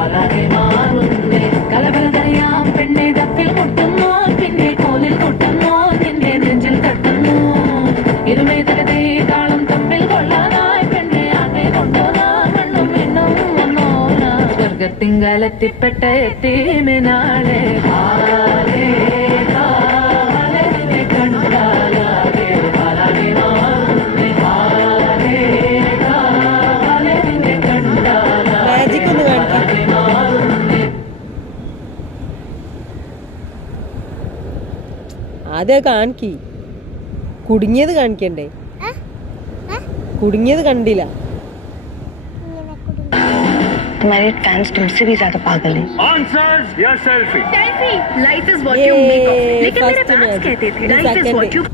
പാലാകെ മാറുന്നേ കലബലതറിയാം പെണ്ണെ തപ്പിൽ മുട്ടുന്നു പിന്നെ കോലിൽ കൊട്ടുന്നു നിന്റെ നെഞ്ചിൽ തട്ടുന്നു ഇരുമേതകതേ കാളും തമ്മിൽ കൊള്ളാനായി പെണ്ണെ ആകെ കൊണ്ടുവന്ന മണ്ണും എണ്ണും വന്നോന സ്വർഗത്തിങ്കലെത്തിപ്പെട്ട എത്തീമിനാളെ ഹാലേ ഹാലേ നിന്നെ കണ്ടാലാകെ പാലാകെ മാറുന്നേ ഹാലേ ഹാലേ നിന്നെ മാജിക് ഒന്ന് കാണിക്കും. ആദ്യം കാണിക്കി കുടുങ്ങിയത് കാണിക്കണ്ടേ? കുടുങ്ങിയത് കണ്ടില്ല. तुम्हारे फैंस तुमसे भी ज्यादा पागल हैं। Answers your selfie. Life is what you make of it. लेकिन मेरे first fans match. कहते थे The life is second what day. you